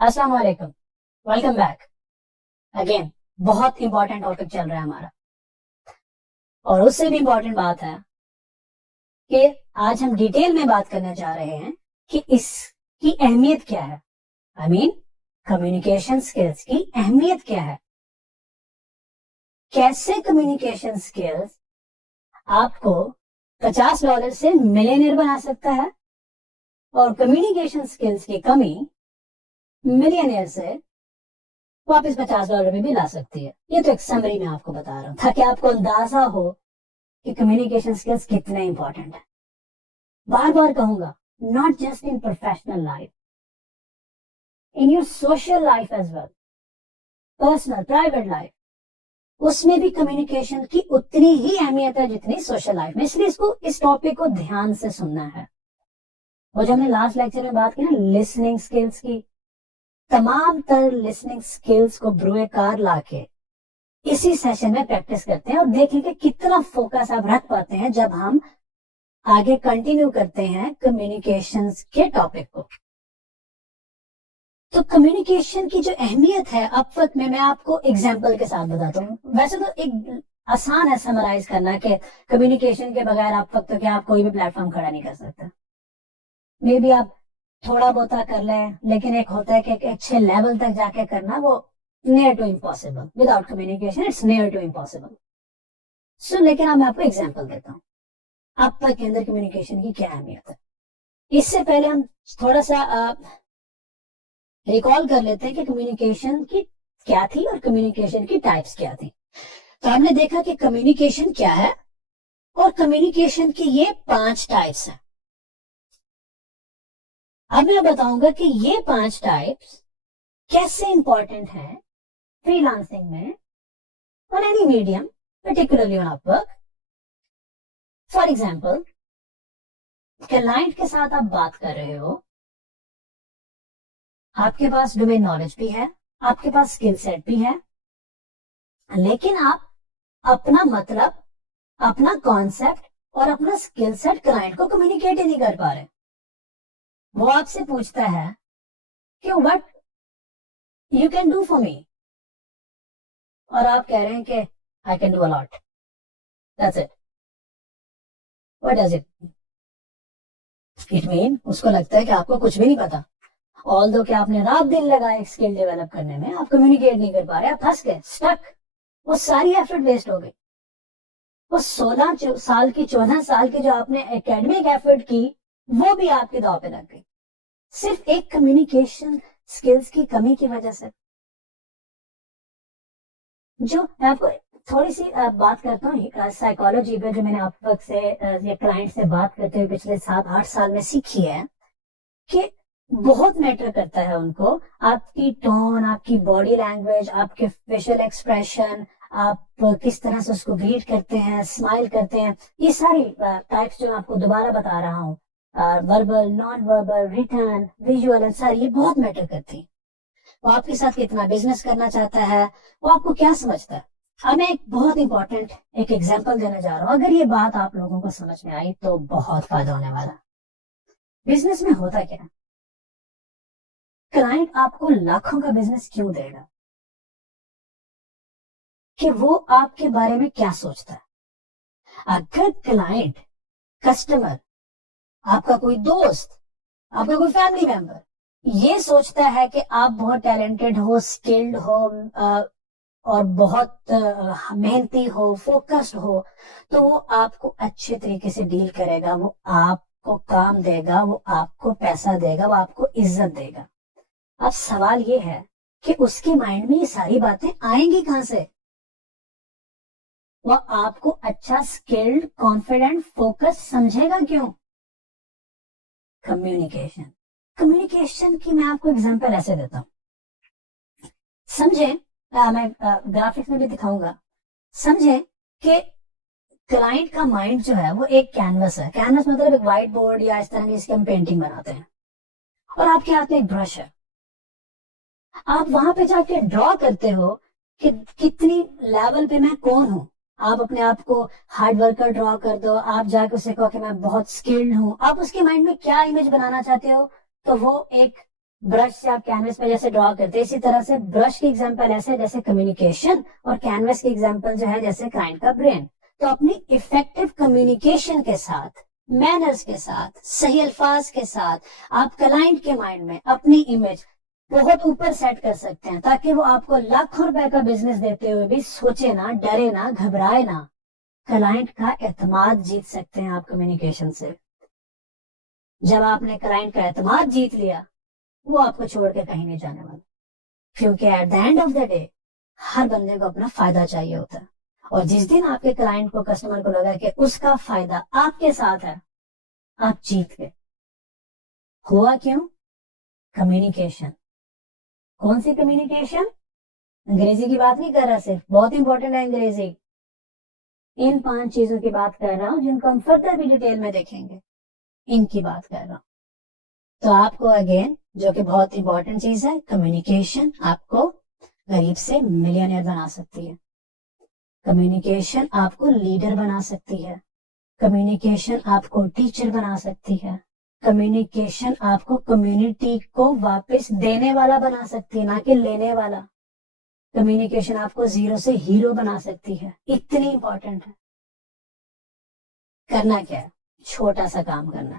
अस्सलाम वालेकुम, welcome back again. बहुत इंपॉर्टेंट टॉपिक चल रहा है हमारा, और उससे भी इंपॉर्टेंट बात है कि आज हम डिटेल में बात करने जा रहे हैं कि इसकी अहमियत क्या है। आई मीन कम्युनिकेशन स्किल्स की अहमियत क्या है, कैसे कम्युनिकेशन स्किल्स आपको $50 से मिलियनेयर बना सकता है, और कम्युनिकेशन स्किल्स की कमी मिलियनेयर से वापस $50 में भी ला सकती है। ये तो एक समरी में आपको बता रहा हूं ताकि आपको अंदाजा हो कि कम्युनिकेशन स्किल्स कितने इंपॉर्टेंट है। बार बार कहूंगा, not just in professional life, in your social life as well, personal private life, उसमें भी कम्युनिकेशन की उतनी ही अहमियत है जितनी सोशल लाइफ में। इसलिए इस टॉपिक को ध्यान से सुनना है। और जो हमने लास्ट लेक्चर में बात की ना लिसनिंग स्किल्स की, तमाम तर लिसनिंग स्किल्स को ब्रुए कार लाके इसी सेशन में प्रैक्टिस करते हैं और देखेंगे कितना फोकस आप रख पाते हैं जब हम आगे कंटिन्यू करते हैं कम्युनिकेशन के टॉपिक को। तो कम्युनिकेशन की जो अहमियत है अब वक्त में मैं आपको एग्जाम्पल के साथ बताता हूँ। वैसे तो एक आसान है समराइज करना कि कम्युनिकेशन के बगैर आप वक्त तो क्या आप कोई भी प्लेटफॉर्म खड़ा नहीं कर सकते। मे बी आप थोड़ा बहुत कर लें, लेकिन एक होता है कि एक अच्छे लेवल तक जाके करना, वो near to impossible. Without communication it's near to impossible. So लेकिन अब मैं आपको एग्जाम्पल देता हूँ आप तक के अंदर कम्युनिकेशन की क्या अहमियत है। इससे पहले हम थोड़ा सा रिकॉल कर लेते हैं कि कम्युनिकेशन की क्या थी और कम्युनिकेशन की टाइप्स क्या थी। तो हमने देखा कि कम्युनिकेशन क्या है और कम्युनिकेशन की ये 5 टाइप्स हैं। अब मैं बताऊंगा कि ये 5 टाइप्स कैसे इंपॉर्टेंट हैं फ्रीलांसिंग में, on any medium, particularly on Upwork. For example, client के साथ आप बात कर रहे हो, आपके पास डोमेन नॉलेज भी है, आपके पास स्किल सेट भी है, लेकिन आप अपना मतलब, अपना कॉन्सेप्ट और अपना स्किल सेट क्लाइंट को कम्युनिकेट ही नहीं कर पा रहे। वो आपसे पूछता है कि what you can do for me, और आप कह रहे हैं कि I can do a lot, that's it. What does it it mean? उसको लगता है कि आपको कुछ भी नहीं पता। ऑल दो कि आपने रात दिन लगाए स्किल डेवलप करने में, आप कम्युनिकेट नहीं कर पा रहे, आप फंस गए, स्टक। वो सारी एफर्ट वेस्ट हो गई। वो 16 साल की 14 साल की जो आपने एकेडमिक एफर्ट की, वो भी आपके दांव पे लग गई, सिर्फ एक कम्युनिकेशन स्किल्स की कमी की वजह से। जो मैं आपको थोड़ी सी बात करता हूँ साइकोलॉजी पे, जो मैंने आप वक्त से या क्लाइंट से बात करते हुए पिछले 7-8 साल में सीखी है कि बहुत मैटर करता है उनको आपकी टोन, आपकी बॉडी लैंग्वेज, आपके फेशियल एक्सप्रेशन, आप किस तरह से उसको ग्रीट करते हैं, स्माइल करते हैं। ये सारी टाइप्स जो मैं आपको दोबारा बता रहा हूँ, verbal, non verbal, return, visual, सारी ये बहुत मैटर करती है। वो आपके साथ कितना बिजनेस करना चाहता है, वो आपको क्या समझता है। अब मैं एक बहुत इंपॉर्टेंट एक एग्जांपल देने जा रहा हूँ। अगर ये बात आप लोगों को समझ में आई तो बहुत फायदा होने वाला। बिजनेस में होता क्या है, क्लाइंट आपको लाखों का बिजनेस क्यों देगा कि वो आपके बारे में क्या सोचता है। अगर क्लाइंट, कस्टमर, आपका कोई दोस्त, आपका कोई फैमिली मेंबर ये सोचता है कि आप बहुत टैलेंटेड हो, स्किल्ड हो, और बहुत मेहनती हो, फोकस्ड हो, तो वो आपको अच्छे तरीके से डील करेगा, वो आपको काम देगा, वो आपको पैसा देगा, वो आपको इज्जत देगा। अब सवाल ये है कि उसके माइंड में ये सारी बातें आएंगी कहां से। वो आपको अच्छा, स्किल्ड, कॉन्फिडेंट, फोकस समझेगा क्यों? कम्युनिकेशन। कम्युनिकेशन की मैं आपको एग्जांपल ऐसे देता हूं, समझे, मैं ग्राफिक्स में भी दिखाऊंगा। समझे कि क्लाइंट का माइंड जो है वो एक कैनवस है। कैनवस मतलब एक व्हाइट बोर्ड या इस तरह की जिसकी हम पेंटिंग बनाते हैं, और आपके हाथ में एक ब्रश है। आप वहां पे जाके ड्रॉ करते हो कि कितनी लेवल पे मैं कौन हूं। आप अपने आप को हार्ड वर्कर ड्रॉ कर दो, आप जाके उसे कहो कि मैं बहुत स्किल्ड हूं। आप उसके माइंड में क्या इमेज बनाना चाहते हो, तो वो एक برش سے آپ کینوس پہ جیسے ڈرا کرتے ہیں، اسی طرح سے برش کی ایگزامپل ایسے جیسے کمیونیکیشن، اور کینوس کی ایگزامپل جو ہے جیسے کلائنٹ کا برین. تو اپنی افیکٹو کمیونیکیشن کے ساتھ، مینرز کے ساتھ، صحیح الفاظ کے ساتھ آپ کلائنٹ کے مائنڈ میں اپنی امیج بہت اوپر سیٹ کر سکتے ہیں، تاکہ وہ آپ کو لاکھوں روپے کا بزنس دیتے ہوئے بھی سوچے نہ، ڈرے نہ، گھبرائے نہ. کلائنٹ کا اعتماد جیت سکتے ہیں آپ کمیونیکیشن سے. جب آپ نے کلائنٹ کا اعتماد جیت لیا، وہ آپ کو چھوڑ کے کہیں نہیں جانے والا، کیونکہ at the end of the day ہر بندے کو اپنا فائدہ چاہیے ہوتا ہے. اور جس دن آپ کے کلائنٹ کو، کسٹمر کو لگا کہ اس کا فائدہ آپ کے ساتھ ہے، آپ جیت گئے. ہوا کیوں؟ کمیونیکیشن. کون سی کمیونیکیشن؟ انگریزی کی بات نہیں کر رہا صرف، بہت امپورٹنٹ ہے انگریزی. ان 5 چیزوں کی بات کر رہا ہوں جن کو ہم فردر بھی ڈیٹیل میں دیکھیں گے، ان کی بات کر رہا ہوں. تو آپ کو اگین جو کہ بہت امپورٹنٹ چیز ہے، کمیونیکیشن آپ کو غریب سے ملینئر بنا سکتی ہے. کمیونیکیشن آپ کو لیڈر بنا سکتی ہے. کمیونیکیشن آپ کو ٹیچر بنا سکتی ہے. کمیونیکیشن آپ کو کمیونٹی کو واپس دینے والا بنا سکتی ہے، نہ کہ لینے والا. کمیونیکیشن آپ کو زیرو سے ہیرو بنا سکتی ہے. اتنی امپورٹنٹ ہے. کرنا کیا ہے؟ چھوٹا سا کام کرنا.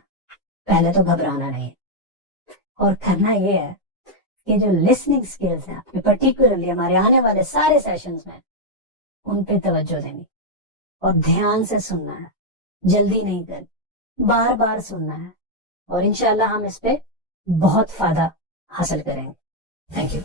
پہلے تو گھبرانا نہیں، اور کرنا یہ ہے کہ جو لسننگ سکلز ہیں آپ کے، پرٹیکولرلی ہمارے آنے والے سارے سیشنز میں ان پہ توجہ دینی، اور دھیان سے سننا ہے. جلدی نہیں کر، بار بار سننا ہے، اور انشاءاللہ ہم اس پہ بہت فائدہ حاصل کریں گے. Thank you.